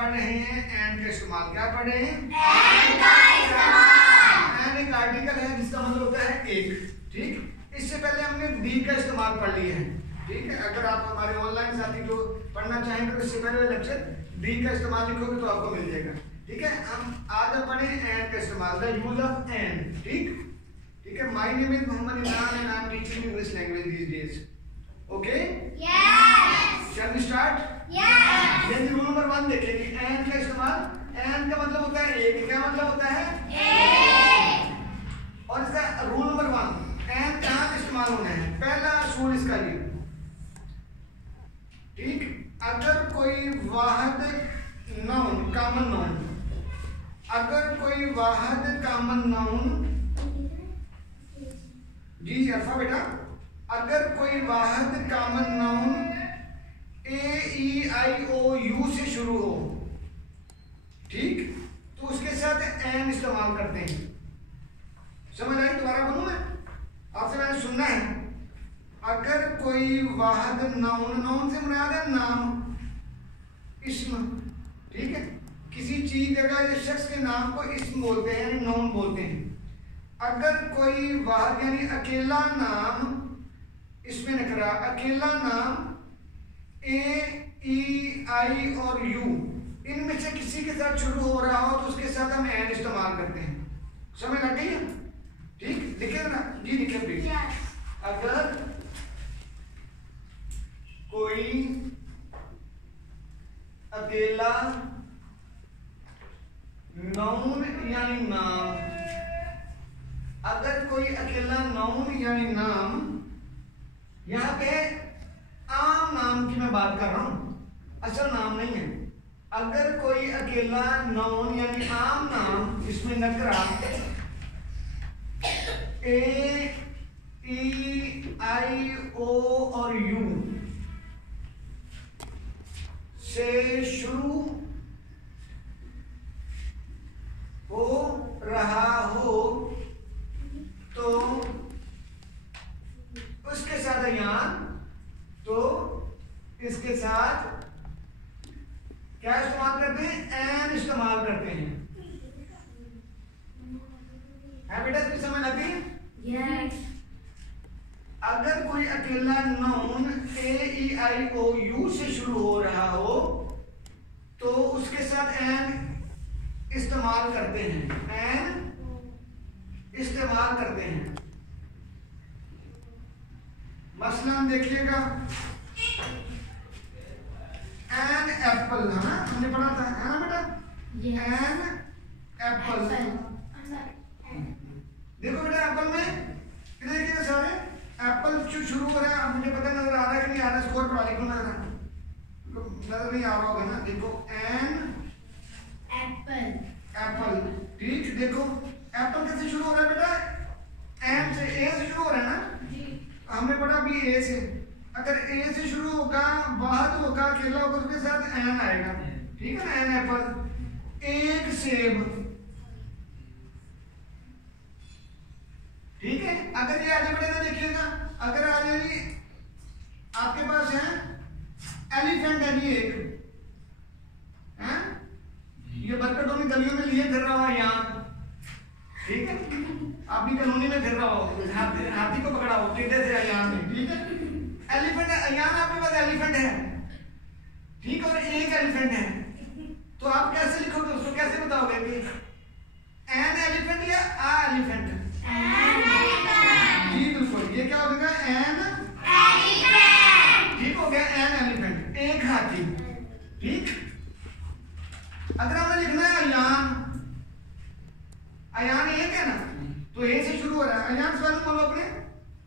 पढ़ रहे हैं एंड का इस्तेमाल। क्या पढ़ रहे हैं? एंड का इस्तेमाल। एंड एक आर्टिकल है जिसका मतलब होता है एक। ठीक, इससे पहले हमने दी का इस्तेमाल पढ़ लिया है। ठीक है, अगर आप हमारे ऑनलाइन साथी जो पढ़ना चाहेंगे तो इससे पहले लेक्चर दी का इस्तेमाल लिखोगे तो आपको मिल जाएगा। ठीक है, हम आज पढ़े एंड का इस्तेमाल, द यूज ऑफ एंड। ठीक है, my name is Mohammed Imran and I am teaching English language these days. Okay, yes, shall we start? Yes. ये रूल नंबर 1 देखेंगे, एंड का इस्तेमाल। एंड का मतलब होता है एक। क्या मतलब होता है? एक। और इसका रूल नंबर 1, एंड कहाँ पे इस्तेमाल होना है? पहला असूल इसका ये। ठीक, अगर कोई वाहिद नाउन, कॉमन नाउन, अगर कोई वाहिद कॉमन नाउन, जी अल्फा बेटा, अगर कोई वाहिद कॉमन नाउन AEIOU से शुरू हो, ठीक, तो उसके साथ एंड इस्तेमाल करते हैं। समझ आई? दोबारा बोलूं मैं, आपसे मैंने सुनना है। अगर कोई वाहिद नाउन, नाउन से मुराद है नाम, इस्म। ठीक है, किसी चीज जगह या शख्स के नाम को इस्म बोलते हैं, नाउन बोलते हैं। अगर कोई वाहिद यानी अकेला नाम, इसमें नकरा, अकेला नाम AEI और U इनमें से किसी के साथ शुरू हो रहा हो तो उसके साथ हम एंड इस्तेमाल करते हैं। समझ लग गई है? ठीक, लिखे ना जी, लिखे प्लीज। अगर कोई अकेला नाउन यानी नाम, अगर कोई अकेला नाउन यानी नाम, यहां पे आम नाम की मैं बात कर रहा हूं, असल नाम नहीं है। अगर कोई अकेला नाउन यानी आम नाम, इसमें नकरा AEIO और U से शुरू हो रहा हो तो उसके साथ यहां, तो इसके साथ क्या इस्तेमाल करते हैं? एंड इस्तेमाल करते हैं। है बेटा, इसकी समझ आती है? यस। अगर कोई अकेला नाउन AEIOU से शुरू हो रहा हो तो उसके साथ एंड इस्तेमाल करते हैं, एंड इस्तेमाल करते हैं। मसलन देखिएगा, एन एप्पल, है ना, हमने पढ़ा था, है ना बेटा? An apple. देखो बेटा, एप्पल में कितने कितने सारे एप्पल शुरू हो रहा है। अब मुझे पता नजर आ रहा है कि नहीं आ रहा, स्कोर पढ़ा लिखो, नजर नहीं आ रहा होगा ना। देखो एन एप्पल, एप्पल। ठीक, देखो एप्पल कैसे शुरू हो रहा है बेटा? एन से, ए से शुरू हो रहा है ना जी। हमने पढ़ा अभी ए से। अगर ए से शुरू होगा, वाहिद होगा, अकेला होगा, उसके साथ एन आएगा। ठीक है ना, एन एप्पल। एक सेब। ठीक है, अगर ये आगे बढ़ेगा देखिएगा, अगर आ जाएगी आपके पास है एलिफेंट है जी एक, है ये बरकतों की गलियों में लिए फिर रहा हो यहाँ। ठीक है, आप भी कॉलोनी में फिर रहा हो, हाथी को पकड़ा हो टेढ़े से अयान में। ठीक है, एलिफेंट अयान आपके पास एलिफेंट है, ठीक, और एक एलिफेंट है, तो आप कैसे लिखोगे उसको? कैसे बताओगे कि एन एलिफेंट या आ एलिफेंट? जी बिल्कुल, ये क्या हो जाएगा? An elephant. ठीक हो गया, एन एलिफेंट, एक हाथी। ठीक, अगर हमें लिखना है अयान, अयान एक है ना, तो ए से शुरू हो रहा है। अयान स्पेलिंग बोलो अपने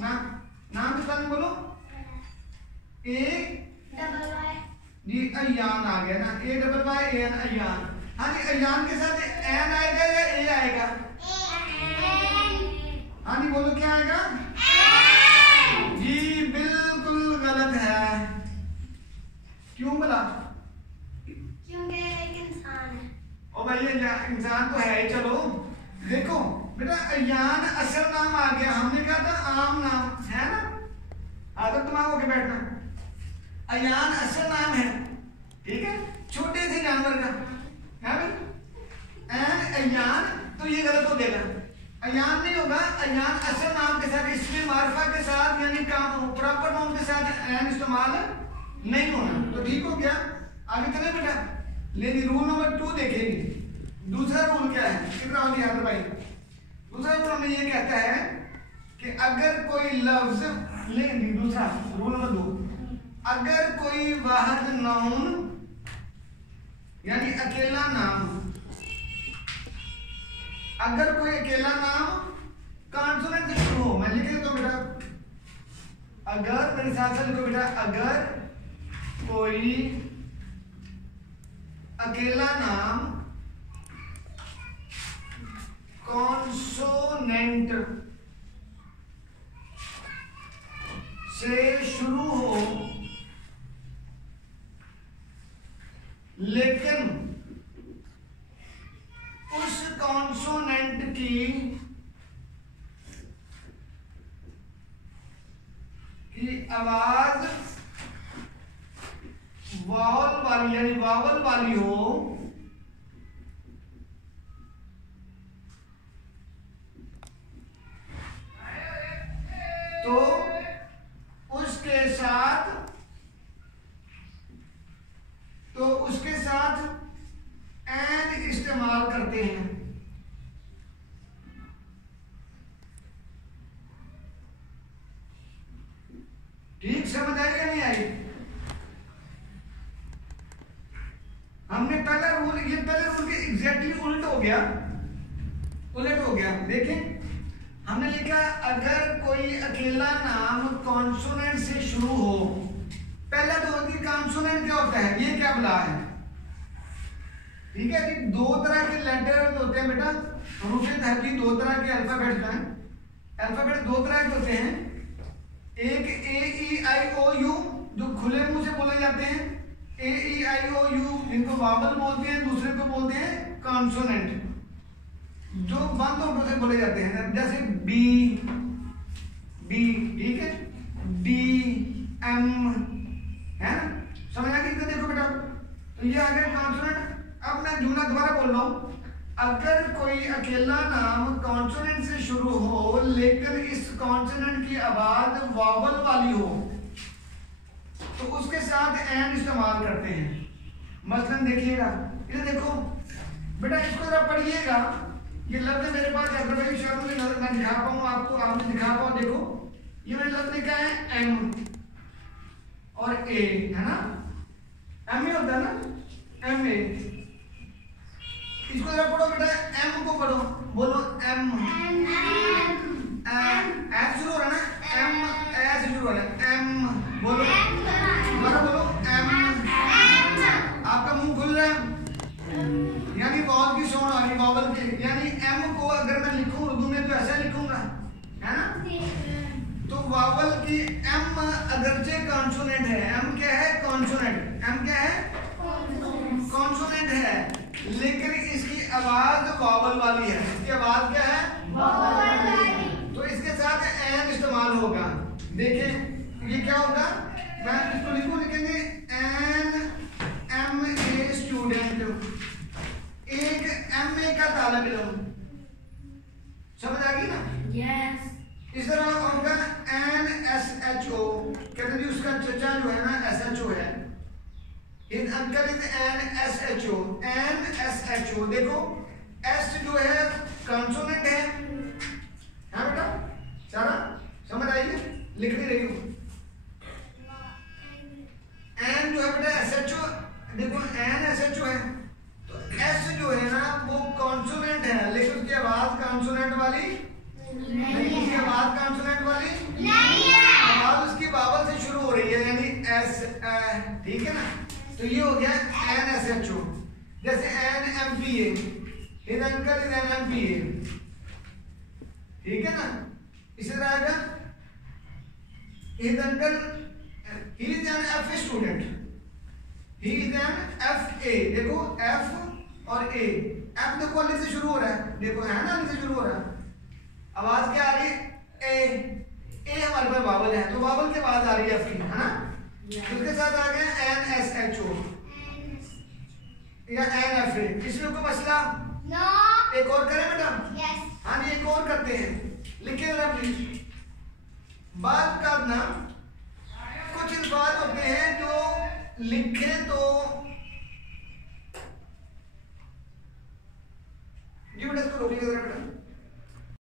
नाम की स्पेलिंग बोलो। ए डबल वाई जी, अयान आ गया ना, AYAN अयान। हाँ जी, अयान के साथ एन आएगा या ए आएगा? हाँ जी बोलो, क्या आएगा? जी बिल्कुल गलत है। क्यों बोला? क्योंकि एक इंसान है। ओ भाई, इंसान तो है ही। चलो देखो बेटा, अयान असल नाम आ गया, हमने कहा था आम नाम है ना, आदत दिमाग होके बैठना। अयान असल नाम है, ठीक है, छोटे से जानवर का। तो ठीक हो गया। आगे चले बेटा, लेकिन रूल नंबर 2 देखेंगे। दूसरा रूल क्या है, कितना हो गया भाई? दूसरा रूल हमें ये कहता है कि अगर कोई लफ्ज, लेकिन दूसरा रूल नंबर 2, अगर कोई वाहिद नाउन यानी अकेला नाम, अगर कोई अकेला नाम कॉन्सोनेंट से शुरू हो, मैं लिख देता हूं बेटा, अगर मेरे साथ साथ लिखो बेटा, अगर कोई अकेला नाम कॉन्सोनेंट से शुरू हो लेकिन उस कॉन्सोनेंट की आवाज वावल वाली यानी वावल वाली हो, तो उसके साथ एंड इस्तेमाल करते हैं। ठीक समझ आई या नहीं आई? हमने पहला रूल, ये पहले रूल के एग्जैक्टली उल्ट हो गया, उलट हो गया। देखें, हमने लिखा अगर कोई अकेला नाम कॉन्सोनेंट से शुरू हो। पहला तो होती कॉन्सोनेंट क्या होता है, ये क्या बला है? ठीक है कि दो तरह के लेटर होते हैं बेटा, हरूफ तहरी दो तरह के अल्फाबेट हैं। अल्फाबेट दो तरह के होते हैं, एक A-E-I-O-U जो खुले मुंह से बोले जाते हैं, A-E-I-O-U इनको वावल बोलते हैं, दूसरे को बोलते हैं कॉन्सोनेंट जो बंद होठों से बोले जाते हैं, जैसे बी, ठीक है, डी, एम, है ना? समझ आ गई? देखो बेटा, तो ये आ गया कॉन्सोनेंट। अब मैं जुमला दोबारा बोल रहा हूं, अगर कोई अकेला नाम कॉन्सोनेंट से शुरू हो लेकिन इस कॉन्सोनेंट की आवाज वावल वाली हो, तो उसके साथ एंड इस्तेमाल करते हैं। मसलन देखिएगा, ये देखो बेटा, इसको जरा पढ़िएगा। ये लफ्ज मेरे पास अरबी शब्द में नजर मैं दिखा पाऊँ आपको, आप दिखा पाओ। देखो ये मैंने लफ्ज लिखा है एम और ए, है ना? एम ए होता है ना, एम ए। इसको जरा पढ़ो बेटा, एम को पढ़ो, बोलो एम, एम शुरू हो रहा है ना, एम ए से शुरू हो रहा है, एम बोलो, दोबारा बोलो एम। आपका मुंह खुल रहा है यानी वावल की साउंड आ रही, वावल की, यानी एम को अगर मैं लिखूं उर्दू में तो ऐसा लिखूंगा, है ना? तो वावल की एम अगरचे कॉन्सोनेंट है, एम क्या है? कॉन्सोनेंट। एम क्या है? कॉन्सोनेंट है, लेकिन इसकी आवाज वावल वाली है। इसकी आवाज क्या है? वावल वाली। तो इसके साथ एन इस्तेमाल होगा। देखें ये क्या होगा, मैं इसको लिखूं, लिखेंगे एन एम ए स्टूडेंट, एक एम ए का तालिब इल्म। समझ आ गई ना? यस। इस तरह होगा एन एस एच ओ, कहते जी उसका चचा जो है ना एस एच ओ है, in uncle is an S H O, an S H O. देखो एस जो है कॉन्सोनेंट है बेटा? सारा समझ आई है? लिख नहीं रही हूं। एन जो है बेटा एस एच ओ, देखो एन एस एच ओ है, तो एस जो है ना वो कॉन्सोनेंट है, लेकिन उसकी आवाज कॉन्सोनेंट वाली नहीं, उसकी आवाज कॉन्सोनेंट वाली नहीं है, आवाज उसकी वावल से शुरू हो रही है, यानी एस, ठीक है ना? तो ये हो गया एन एस एच ओ। जैसे an M P A, his uncle is an M P A, ठीक है ना? इसी तरह आएगा his uncle, he is an F A student, he is an F A. देखो एफ और ए, एफ देखो अली से शुरू हो रहा है, देखो है ना, अली से शुरू हो रहा है, आवाज क्या आ रही है? ए हमारे पास वावल है, तो वावल की आवाज आ रही है एफ की, है ना? उसके साथ आ गया एन एस एच ओ या एन एफ ए। इसमें कोई मसला? नो। एक और करें बेटा? यस। हाँ जी, एक और करते हैं, लिखिए जरा प्लीज। बात का ना कुछ अल्फाज होते हैं जो लिखें तो जी बेटा इसको रोकिएगा जरा बेटा।